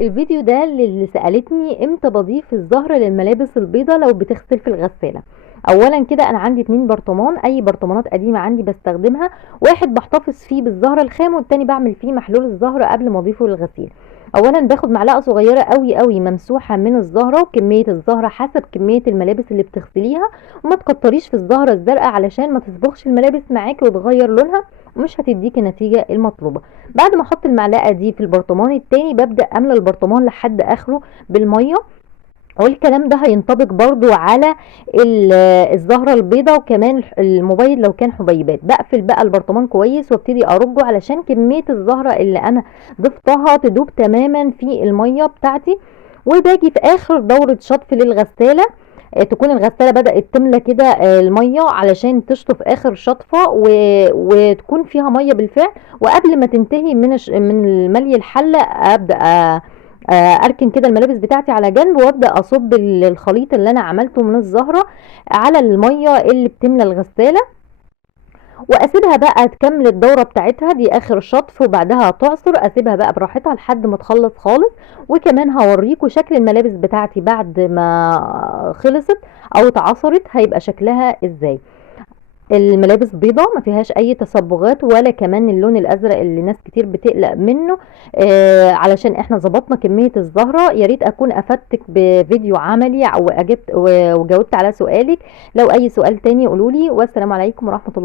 الفيديو ده اللي سألتني امتى بضيف الزهر للملابس البيضة لو بتغسل في الغسالة. اولا كده انا عندي 2 برطمان، اي برطمانات قديمة عندي بستخدمها، واحد بحتفظ فيه بالزهر الخام والتاني بعمل فيه محلول الزهر قبل ما اضيفه للغسيل. اولا باخد معلقة صغيرة قوي قوي ممسوحة من الزهرة، وكمية الزهرة حسب كمية الملابس اللي بتغسليها، وما تكتريش في الزهرة الزرقاء علشان ما تصبغش الملابس معاكي وتغير لونها ومش هتديكي النتيجة المطلوبة. بعد ما احط المعلقه دي في البرطمان التاني ببدا املى البرطمان لحد اخره بالميه، والكلام ده هينطبق برضو على الزهرة البيضة وكمان الموبايل لو كان حبيبات. بقفل بقى البرطمان كويس وابتدي ارجه علشان كمية الزهرة اللي انا ضفتها تدوب تماما في المية بتاعتي. وباجي في اخر دورة شطف للغسالة، تكون الغسالة بدأت تملى كده المية علشان تشطف اخر شطفة وتكون فيها مية بالفعل. وقبل ما تنتهي من الملي الحلة ابدأ اركن كده الملابس بتاعتي على جنب، وابدا اصب الخليط اللي انا عملته من الزهره على الميه اللي بتملى الغساله، واسيبها بقى تكمل الدوره بتاعتها دي اخر شطف، وبعدها تعصر اسيبها بقى براحتها لحد ما تخلص خالص. وكمان هوريكم شكل الملابس بتاعتي بعد ما خلصت او اتعصرت هيبقى شكلها ازاي. الملابس بيضة ما فيهاش اي تصبغات ولا كمان اللون الازرق اللي ناس كتير بتقلق منه. علشان احنا ظبطنا كمية الزهرة. يا ريت اكون افدتك بفيديو عملي او اجبت وجاوبت على سؤالك. لو اي سؤال تاني قولولي، والسلام عليكم ورحمة الله.